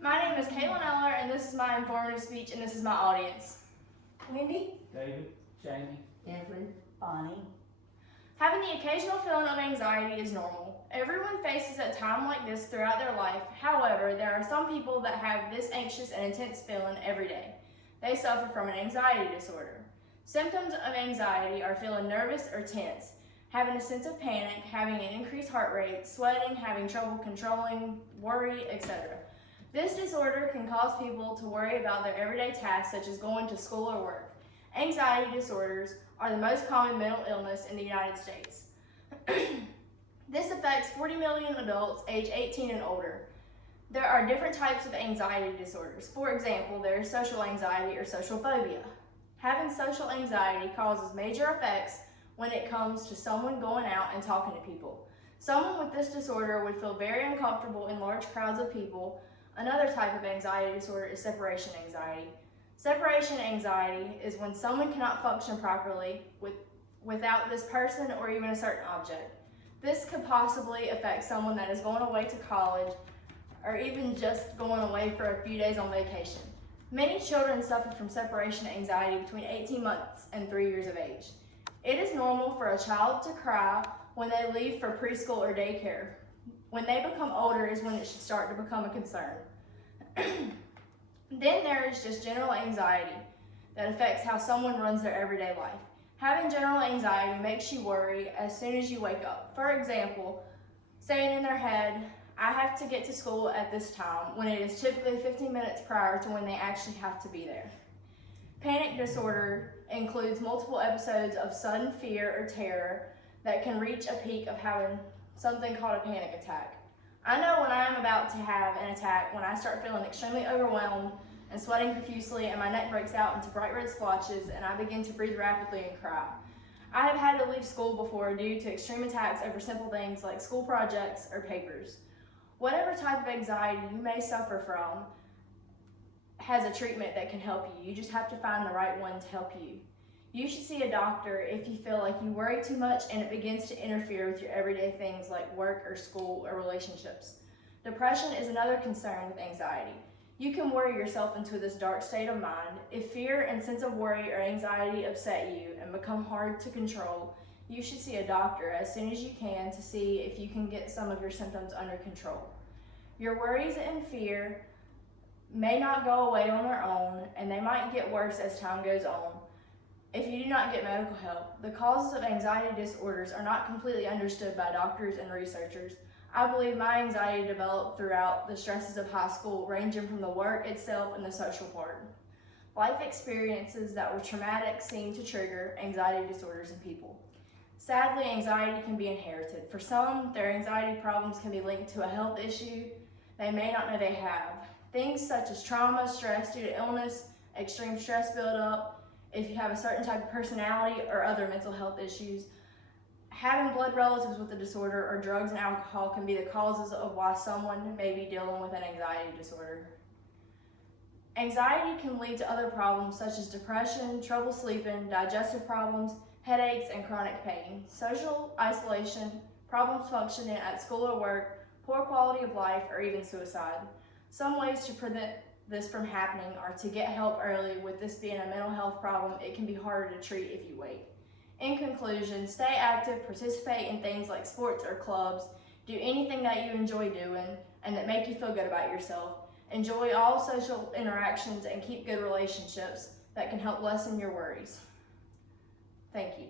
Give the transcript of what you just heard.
My name is Kaylin Eller, and this is my informative speech, and this is my audience. Wendy? David, Jamie, Evelyn? Bonnie? Having the occasional feeling of anxiety is normal. Everyone faces a time like this throughout their life. However, there are some people that have this anxious and intense feeling every day. They suffer from an anxiety disorder. Symptoms of anxiety are feeling nervous or tense, having a sense of panic, having an increased heart rate, sweating, having trouble controlling, worry, etc. This disorder can cause people to worry about their everyday tasks such as going to school or work. Anxiety disorders are the most common mental illness in the United States. This affects 40 million adults age 18 and older. There are different types of anxiety disorders. For example, there is social anxiety or social phobia. Having social anxiety causes major effects when it comes to someone going out and talking to people. Someone with this disorder would feel very uncomfortable in large crowds of people. Another type of anxiety disorder is separation anxiety. Separation anxiety is when someone cannot function properly without this person or even a certain object. This could possibly affect someone that is going away to college or even just going away for a few days on vacation. Many children suffer from separation anxiety between 18 months and 3 years of age. It is normal for a child to cry when they leave for preschool or daycare. When they become older is when it should start to become a concern. Then there is just general anxiety that affects how someone runs their everyday life. Having general anxiety makes you worry as soon as you wake up. For example, saying in their head, I have to get to school at this time, when it is typically 15 minutes prior to when they actually have to be there. Panic disorder includes multiple episodes of sudden fear or terror that can reach a peak of having something called a panic attack. I know when I am about to have an attack when I start feeling extremely overwhelmed and sweating profusely and my neck breaks out into bright red splotches and I begin to breathe rapidly and cry. I have had to leave school before due to extreme attacks over simple things like school projects or papers. Whatever type of anxiety you may suffer from has a treatment that can help you. You just have to find the right one to help you. You should see a doctor if you feel like you worry too much and it begins to interfere with your everyday things like work or school or relationships. Depression is another concern with anxiety. You can worry yourself into this dark state of mind. If fear and sense of worry or anxiety upset you and become hard to control, you should see a doctor as soon as you can to see if you can get some of your symptoms under control. Your worries and fear may not go away on their own, and they might get worse as time goes on if you do not get medical help. The causes of anxiety disorders are not completely understood by doctors and researchers. I believe my anxiety developed throughout the stresses of high school, ranging from the work itself and the social part. Life experiences that were traumatic seem to trigger anxiety disorders in people. Sadly, anxiety can be inherited. For some, their anxiety problems can be linked to a health issue they may not know they have. Things such as trauma, stress due to illness, extreme stress buildup, if you have a certain type of personality or other mental health issues. Having blood relatives with the disorder or drugs and alcohol can be the causes of why someone may be dealing with an anxiety disorder. Anxiety can lead to other problems such as depression, trouble sleeping, digestive problems, headaches, and chronic pain, social isolation, problems functioning at school or work, poor quality of life, or even suicide. Some ways to prevent this from happening are to get help early. With this being a mental health problem, it can be harder to treat if you wait. In conclusion, stay active, participate in things like sports or clubs, do anything that you enjoy doing and that make you feel good about yourself. Enjoy all social interactions and keep good relationships that can help lessen your worries. Thank you.